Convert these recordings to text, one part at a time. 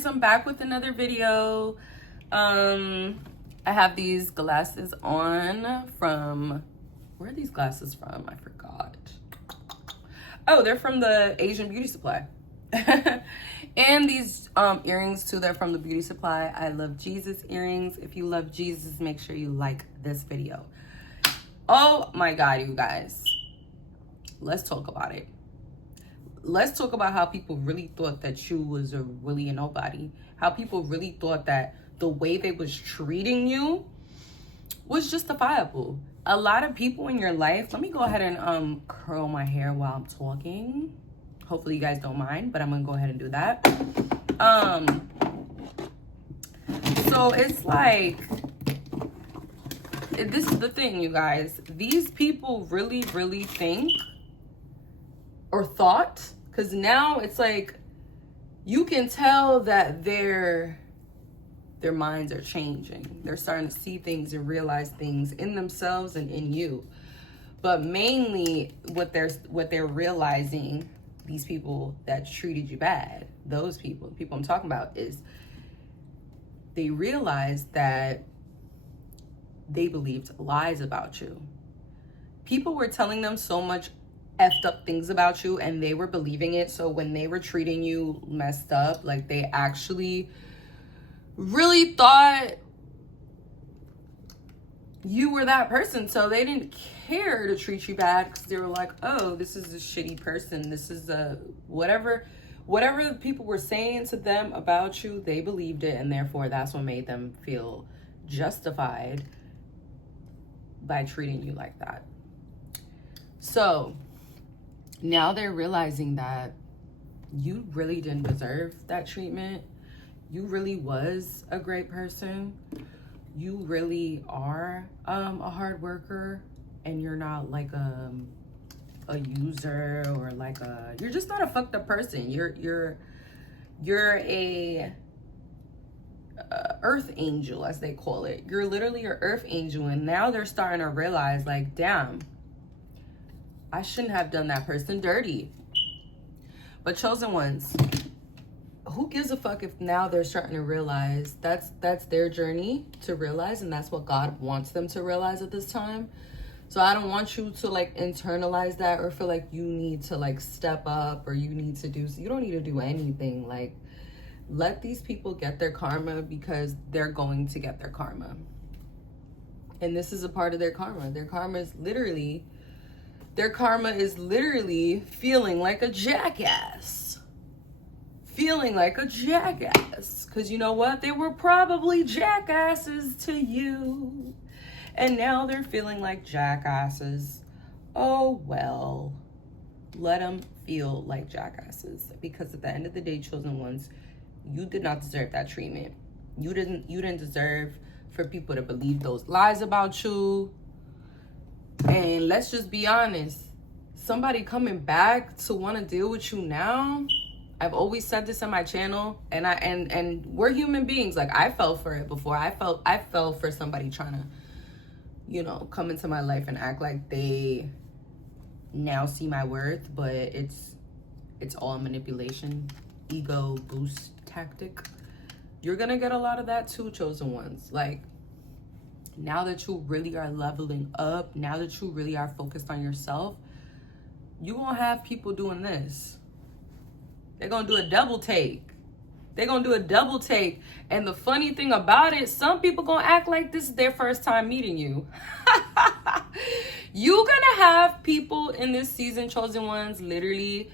guys, I'm back with another video. I have these glasses on from, where are these glasses from? I forgot. Oh, they're from the Asian Beauty Supply. And these earrings too, they're from the Beauty Supply. I love Jesus earrings. If you love Jesus, make sure you like this video. Oh my God, you guys. Let's talk about it. Let's talk about how people really thought that you was really a nobody. How people really thought that the way they was treating you was justifiable. A lot of people in your life, let me go ahead and curl my hair while I'm talking. Hopefully you guys don't mind, but I'm gonna go ahead and do that. So it's like, this is the thing, you guys. These people really think or thought, because now it's like you can tell that their minds are changing. They're starting to see things and realize things in themselves and in you. But mainly what they're realizing, these people that treated you bad, those people, the people I'm talking about, is they realized that they believed lies about you. People were telling them so much effed up things about you and they were believing it. So when they were treating you messed up, like they actually really thought you were that person. So they didn't care to treat you bad because they were like, oh, this is a shitty person. This is a whatever the people were saying to them about you, they believed it. And therefore that's what made them feel justified by treating you like that. So now they're realizing that you really didn't deserve that treatment. You really was a great person. You really are a hard worker, and you're not like a user or like you're just not a fucked up person. You're a earth angel, as they call it. You're literally an earth angel, and now they're starting to realize, like, damn, I shouldn't have done that person dirty. But chosen ones, who gives a fuck if now they're starting to realize that's their journey to realize, and that's what God wants them to realize at this time. So I don't want you to like internalize that or feel like you need to like step up or you need to do, you don't need to do anything. Like, let these people get their karma, because they're going to get their karma. And this is a part of their karma. Their karma is literally feeling like a jackass. Feeling like a jackass. Because you know what? They were probably jackasses to you. And now they're feeling like jackasses. Oh, well. Let them feel like jackasses. Because at the end of the day, chosen ones, you did not deserve that treatment. You didn't deserve for people to believe those lies about you. And let's just be honest, somebody coming back to want to deal with you now, I've always said this on my channel, and we're human beings. Like, I fell for it before. I fell for somebody trying to, you know, come into my life and act like they now see my worth, but it's all manipulation, ego boost tactic. You're gonna get a lot of that too, chosen ones. Like, now that you really are leveling up, now that you really are focused on yourself, you gonna have people doing this. They're gonna do a double take. And the funny thing about it, some people gonna act like this is their first time meeting you. You're gonna have people in this season, chosen ones, literally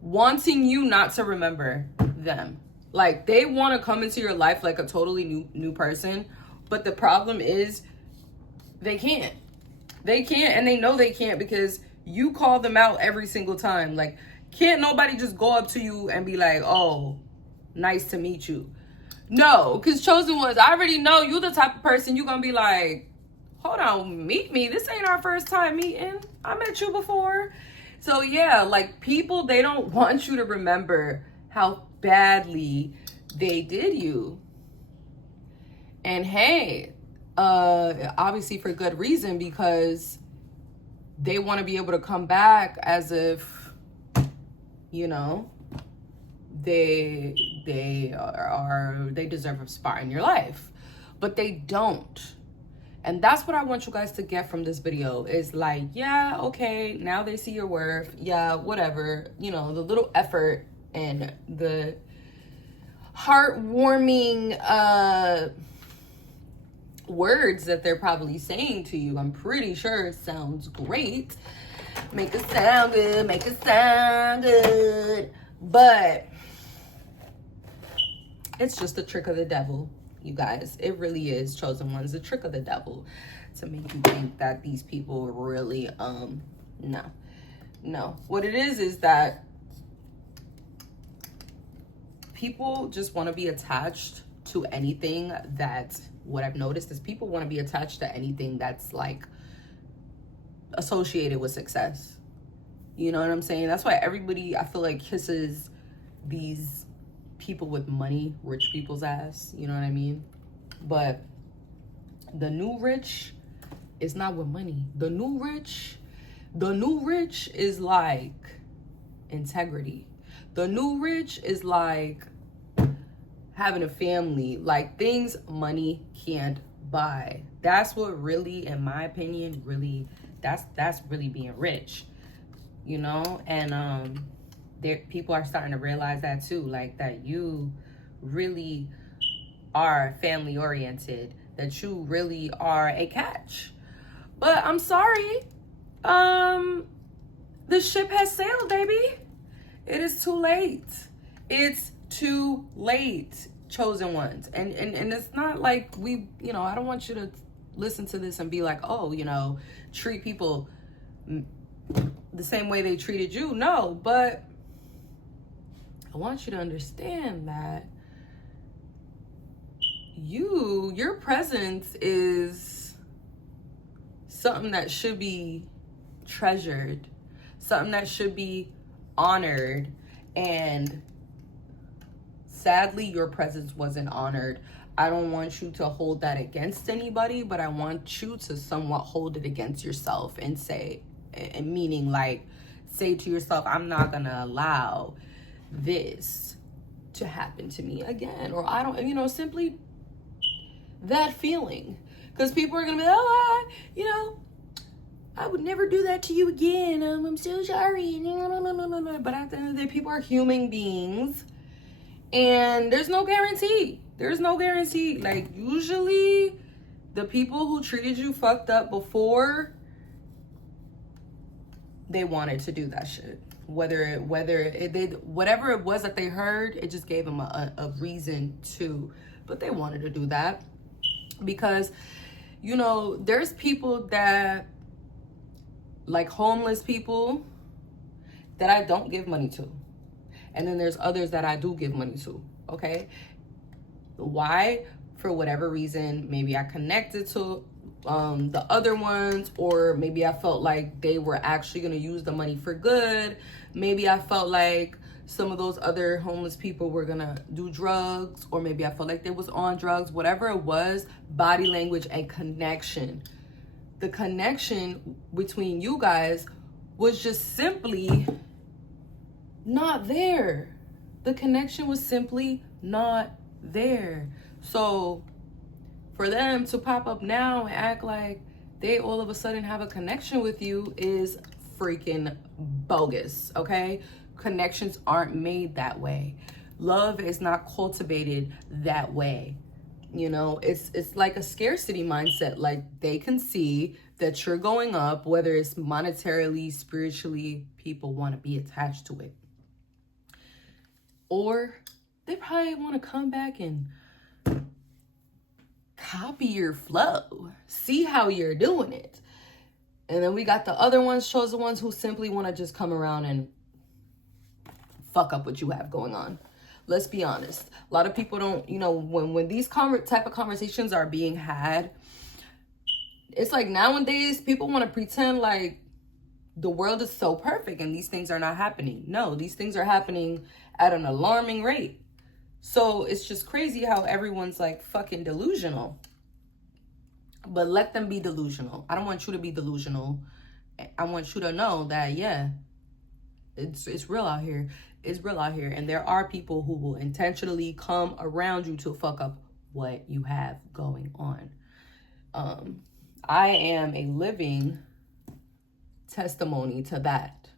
wanting you not to remember them. Like, they want to come into your life like a totally new person, but the problem is they can't, and they know they can't because you call them out every single time. Like, can't nobody just go up to you and be like, oh, nice to meet you. No, because chosen ones, I already know you the type of person you gonna be like, hold on, meet me. This ain't our first time meeting. I met you before. So yeah, like, people, they don't want you to remember how badly they did you. And hey, obviously for good reason, because they want to be able to come back as if, you know, they they deserve a spot in your life, but they don't. And that's what I want you guys to get from this video is like, yeah, okay, now they see your worth. Yeah, whatever. You know, the little effort and the heartwarming words that they're probably saying to you. I'm pretty sure it sounds great. Make it sound good, make it sound good. But it's just a trick of the devil, you guys. It really is, chosen ones, the trick of the devil to make you think that these people really, no. What it is that people just want to be attached to anything that, what I've noticed is people want to be attached to anything that's like associated with success. You know what I'm saying? That's why everybody, I feel like, kisses these people with money, rich people's ass. You know what I mean? But the new rich is not with money. The new rich is like integrity. The new rich is like having a family, like things money can't buy. That's what really, in my opinion, really, that's really being rich, you know? And people are starting to realize that too, like that you really are family oriented, that you really are a catch. But I'm sorry, the ship has sailed, baby. It is too late. It's too late, chosen ones. And it's not like we, you know, I don't want you to listen to this and be like, oh, you know, treat people the same way they treated you. No, but I want you to understand that your presence is something that should be treasured, something that should be honored. And sadly, your presence wasn't honored. I don't want you to hold that against anybody, but I want you to somewhat hold it against yourself and say, and meaning like, say to yourself, I'm not gonna allow this to happen to me again. Or I don't, you know, simply that feeling. Because people are gonna be, oh, I would never do that to you again. I'm so sorry. But at the end of the day, people are human beings. And there's no guarantee. There's no guarantee. Like, usually, the people who treated you fucked up before, they wanted to do that shit. Whatever it was that they heard, it just gave them a reason to. But they wanted to do that. Because, you know, there's people that, like homeless people, that I don't give money to. And then there's others that I do give money to, okay? Why? For whatever reason, maybe I connected to the other ones, or maybe I felt like they were actually gonna use the money for good. Maybe I felt like some of those other homeless people were gonna do drugs, or maybe I felt like they was on drugs. Whatever it was, body language and connection. The connection between you guys was just simply not there. The connection was simply not there. So for them to pop up now and act like they all of a sudden have a connection with you is freaking bogus, okay? Connections aren't made that way. Love is not cultivated that way. You know, it's like a scarcity mindset. Like, they can see that you're going up, whether it's monetarily, spiritually, people want to be attached to it. Or they probably want to come back and copy your flow, see how you're doing it. And then we got the other ones, chosen ones, who simply want to just come around and fuck up what you have going on. Let's be honest. A lot of people don't, you know, when these type of conversations are being had, it's like nowadays people want to pretend like the world is so perfect and these things are not happening. No, these things are happening at an alarming rate. So it's just crazy how everyone's like fucking delusional. But let them be delusional. I don't want you to be delusional. I want you to know that, yeah, it's real out here. is real out here. And there are people who will intentionally come around you to fuck up what you have going on. I am a living testimony to that.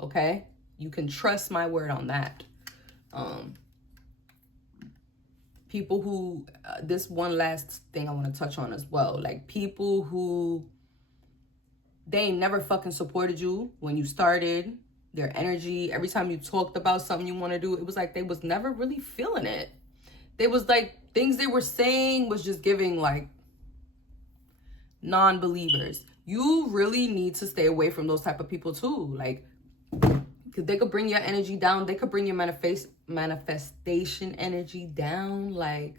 Okay? You can trust my word on that. People who, this one last thing I want to touch on as well. Like, people who, they ain't never fucking supported you when you started. Their energy, every time you talked about something you want to do, it was like they was never really feeling it. They was like, things they were saying was just giving like non-believers. You really need to stay away from those type of people too. Like, because they could bring your energy down. They could bring your manifestation energy down. Like,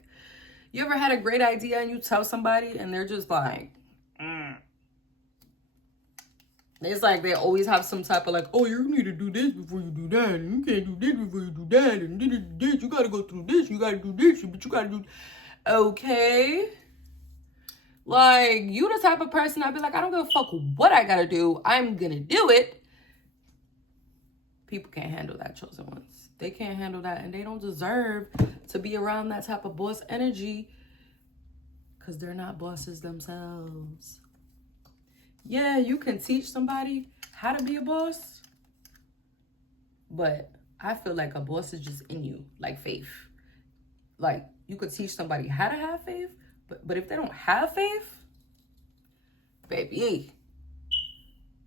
you ever had a great idea and you tell somebody and they're just like, It's like they always have some type of like, oh, you need to do this before you do that, and you can't do this before you do that, and this, you gotta go through this, you gotta do this, but you gotta do, okay. Like, you the type of person I'd be like, I don't give a fuck what I gotta do, I'm gonna do it. People can't handle that, chosen ones. They can't handle that, and they don't deserve to be around that type of boss energy because they're not bosses themselves. Yeah, you can teach somebody how to be a boss, but I feel like a boss is just in you, like faith. Like, you could teach somebody how to have faith, but if they don't have faith, baby,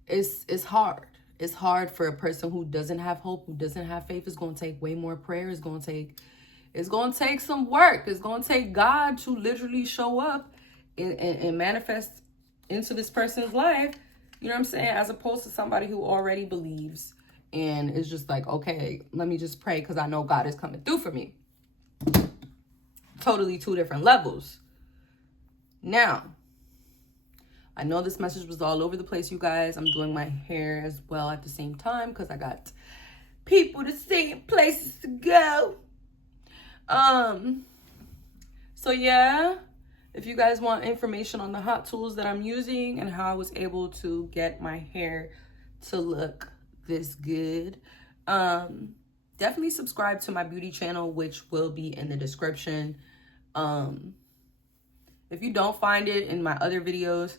it's hard. It's hard for a person who doesn't have hope, who doesn't have faith. It's going to take way more prayer. It's going to take some work. It's going to take God to literally show up and manifest into this person's life, you know what I'm saying, as opposed to somebody who already believes and is just like, okay, let me just pray because I know God is coming through for me. Totally two different levels. Now, I know this message was all over the place, you guys. I'm doing my hair as well at the same time because I got people to see and places to go. So yeah, if you guys want information on the hot tools that I'm using and how I was able to get my hair to look this good, definitely subscribe to my beauty channel, which will be in the description. If you don't find it in my other videos,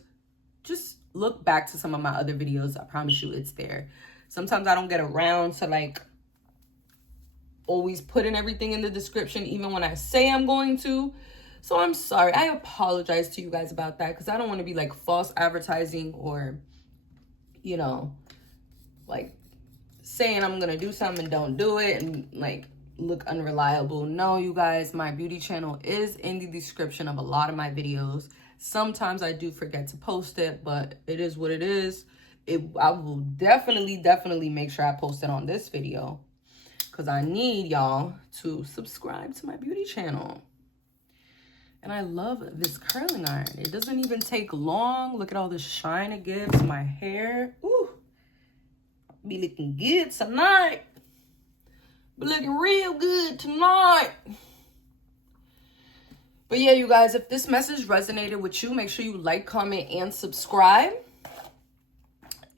just look back to some of my other videos. I promise you it's there. Sometimes I don't get around to like always putting everything in the description, even when I say I'm going to. So I'm sorry. I apologize to you guys about that because I don't want to be like false advertising or, you know, like saying I'm going to do something and don't do it and like look unreliable. No, you guys, my beauty channel is in the description of a lot of my videos. Sometimes I do forget to post it, but it is what it is. I will definitely make sure I post it on this video because I need y'all to subscribe to my beauty channel. And I love this curling iron. It doesn't even take long. Look at all the shine it gives my hair. Ooh, be looking good tonight. Be looking real good tonight. But yeah, you guys, if this message resonated with you, make sure you like, comment, and subscribe.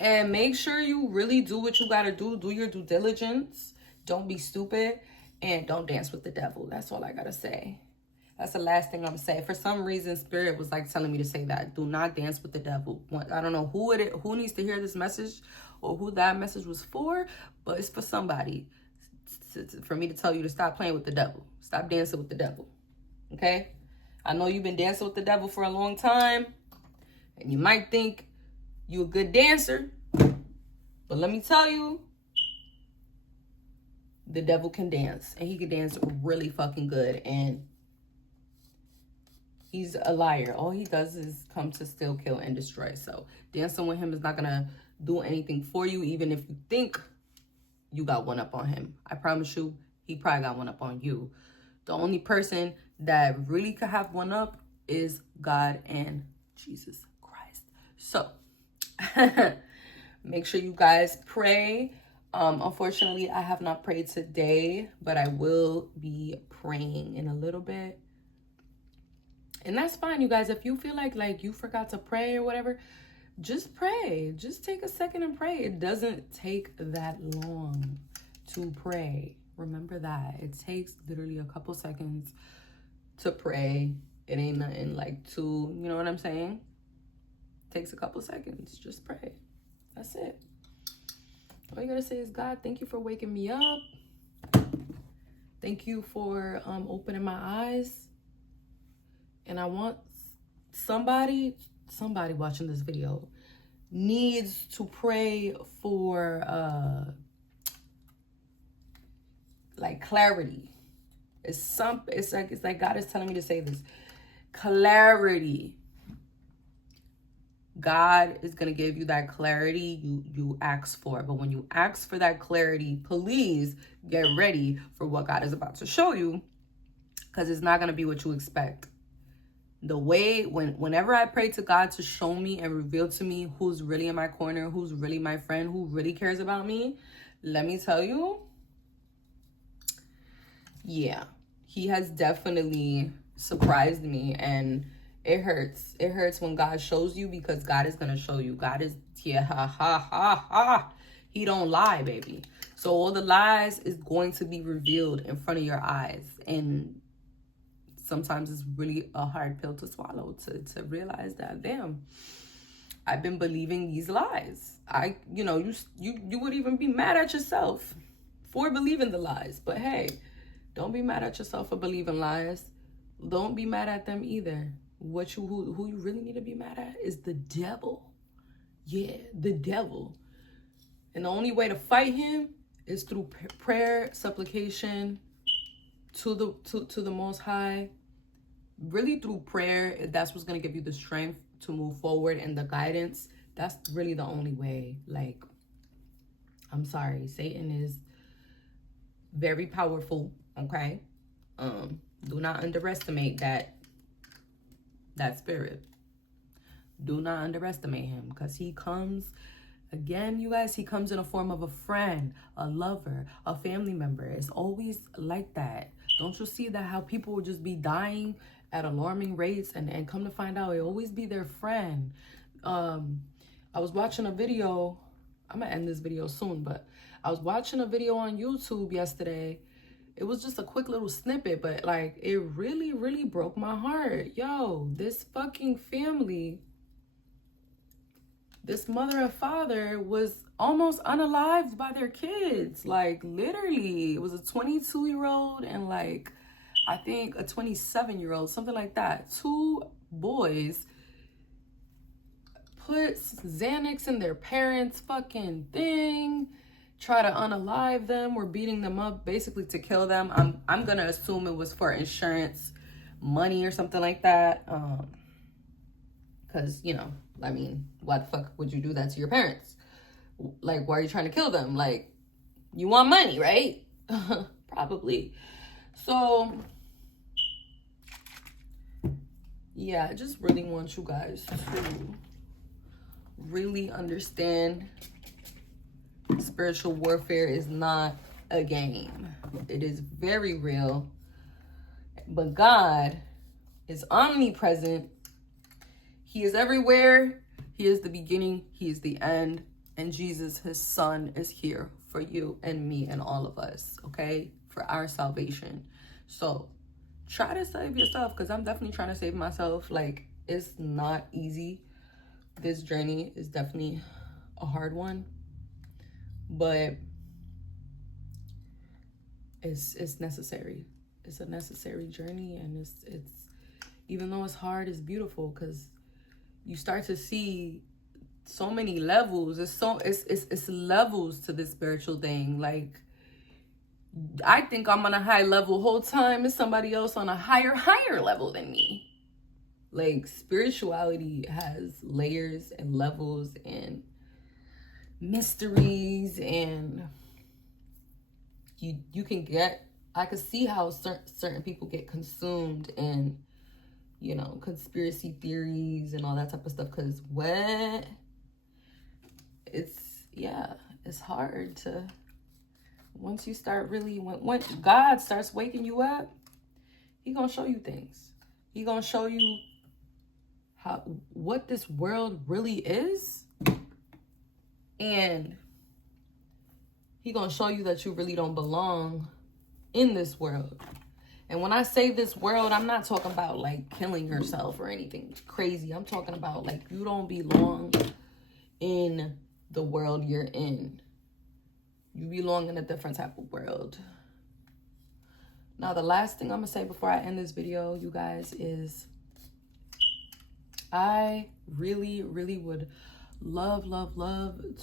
And make sure you really do what you gotta do. Do your due diligence. Don't be stupid. And don't dance with the devil. That's all I gotta say. That's the last thing I'm gonna say. For some reason, Spirit was like telling me to say that. Do not dance with the devil. I don't know who needs to hear this message or who that message was for, but it's for somebody. For me to tell you to stop playing with the devil. Stop dancing with the devil. Okay? I know you've been dancing with the devil for a long time, and you might think you're a good dancer, but let me tell you, the devil can dance, and he can dance really fucking good, and he's a liar. All he does is come to steal, kill, and destroy. So dancing with him is not gonna do anything for you, even if you think you got one up on him. I promise you, he probably got one up on you. The only person that really could have one up is God and Jesus Christ. So make sure you guys pray. Unfortunately, I have not prayed today, but I will be praying in a little bit. And that's fine, you guys. If you feel like you forgot to pray or whatever, just pray. Just take a second and pray. It doesn't take that long. to pray. Remember that. It takes literally a couple seconds to pray. It ain't nothing like you know what I'm saying? It takes a couple seconds. Just pray. That's it. All you gotta say is, God, thank you for waking me up. Thank you for opening my eyes. And I want somebody watching this video needs to pray for like clarity. It's like God is telling me to say this. Clarity. God is going to give you that clarity you ask for. But when you ask for that clarity, please get ready for what God is about to show you, because it's not going to be what you expect. The way, whenever I pray to God to show me and reveal to me who's really in my corner, who's really my friend, who really cares about me, let me tell you, yeah, he has definitely surprised me. And it hurts. It hurts when God shows you, because God is going to show you. God is, he don't lie, baby. So all the lies is going to be revealed in front of your eyes. And sometimes it's really a hard pill to swallow to realize that, damn, I've been believing these lies. You would even be mad at yourself for believing the lies. But hey, don't be mad at yourself for believing lies. Don't be mad at them either. Who you really need to be mad at is the devil. Yeah, the devil. And the only way to fight him is through prayer, supplication to the Most High. Really through prayer. That's what's going to give you the strength to move forward, and the guidance. That's really the only way. Like, I'm sorry, Satan is very powerful, okay? Do not underestimate that spirit. Do not underestimate him, because he comes, again, you guys, he comes in a form of a friend, a lover, a family member. It's always like that. Don't you see that how people will just be dying at alarming rates, and come to find out it always be their friend. I was watching a video. I'm gonna end this video soon, but I was watching a video on YouTube yesterday. It was just a quick little snippet, but like, it really, really broke my heart. Yo, this fucking family, this mother and father was almost unalived by their kids. Like, literally, it was a 22-year-old and like, I think a 27-year-old, something like that. Two boys put Xanax in their parents' fucking thing, try to unalive them. We're beating them up basically to kill them. I'm gonna assume it was for insurance money or something like that. Because, I mean, why the fuck would you do that to your parents? Like, why are you trying to kill them? Like, you want money, right? Probably. So, yeah, I just really want you guys to really understand spiritual warfare is not a game. It is very real. But God is omnipresent. He is everywhere. He is the beginning. He is the end. And Jesus, his son, is here for you and me and all of us, okay? For our salvation. So try to save yourself, because I'm definitely trying to save myself. Like, it's not easy. This journey is definitely a hard one. But it's necessary. It's a necessary journey, and it's even though it's hard, it's beautiful, because you start to see so many levels. It's levels to this spiritual thing. Like, I think I'm on a high level whole time. Is somebody else on a higher level than me. Like, spirituality has layers and levels and mysteries, and you can get, I could see how certain people get consumed in, conspiracy theories and all that type of stuff, because it's hard to, once you start really, when God starts waking you up, he gonna show you things. He gonna show you what this world really is. And He gonna show you that you really don't belong in this world. And when I say this world, I'm not talking about like killing yourself or anything crazy. I'm talking about like you don't belong in the world you're in. You belong in a different type of world. Now, the last thing I'm gonna say before I end this video, you guys, is I really, really would love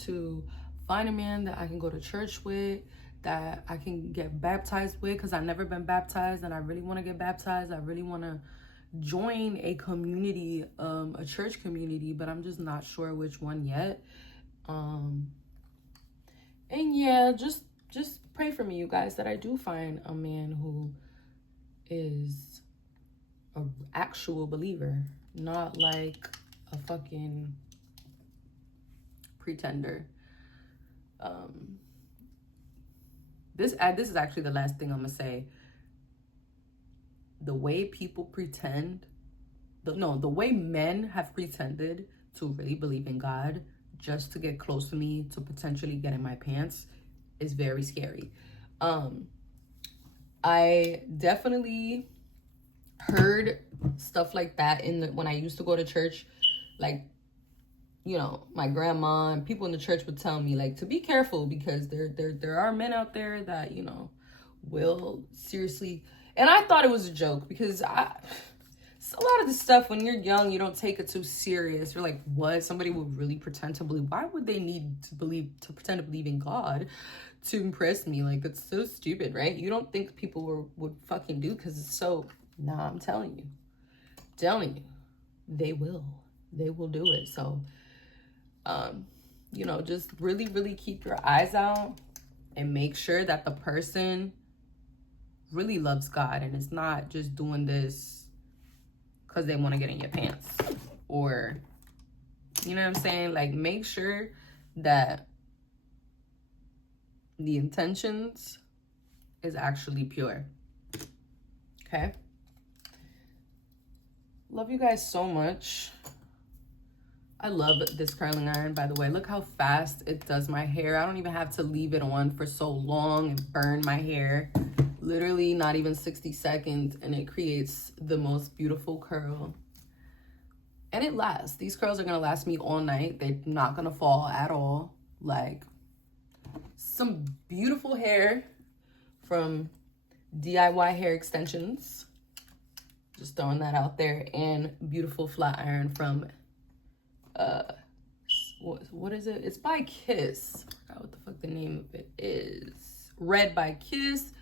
to find a man that I can go to church with, that I can get baptized with, because I've never been baptized and I really want to get baptized. I really want to join a community, a church community, but I'm just not sure which one yet. And yeah, just pray for me, you guys, that I do find a man who is an actual believer, not like a fucking pretender. This is actually the last thing I'm gonna say. The way people pretend, the way men have pretended to really believe in God just to get close to me, to potentially get in my pants, is very scary. I definitely heard stuff like that when I used to go to church. Like, you know, my grandma and people in the church would tell me, like, to be careful, because there are men out there that, you know, will seriously. And I thought it was a joke, because a lot of the stuff, when you're young, you don't take it too serious. You're like, what? Somebody would really pretend to believe? Why would they need to pretend to believe in God to impress me? Like, that's so stupid, right? You don't think people would fucking do, because it's so. Nah, I'm telling you, they will do it. So, you know, just really, really keep your eyes out and make sure that the person really loves God and is not just doing this because they want to get in your pants, or, you know what I'm saying? Like, make sure that the intentions is actually pure. Okay? Love you guys so much. I love this curling iron, by the way. Look how fast it does my hair. I don't even have to leave it on for so long and burn my hair. Literally not even 60 seconds, and it creates the most beautiful curl. And it lasts. These curls are gonna last me all night. They're not gonna fall at all. Like, some beautiful hair from DIY Hair Extensions. Just throwing that out there. And beautiful flat iron from what is it? It's by Kiss. I forgot what the fuck the name of it is. Red by Kiss.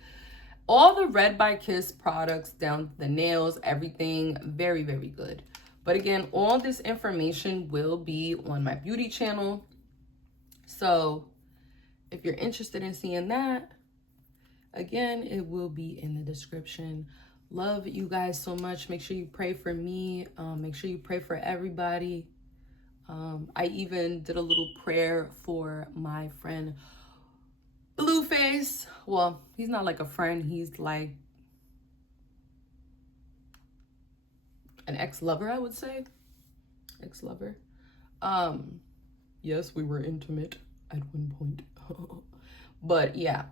All the Red by Kiss products, down to the nails, everything, very, very good. But again, all this information will be on my beauty channel. So if you're interested in seeing that, again, it will be in the description. Love you guys so much. Make sure you pray for me. Make sure you pray for everybody. I even did a little prayer for my friend Blueface. Well, he's not like a friend. He's like an ex-lover, I would say. Ex-lover. Yes, we were intimate at one point. But yeah,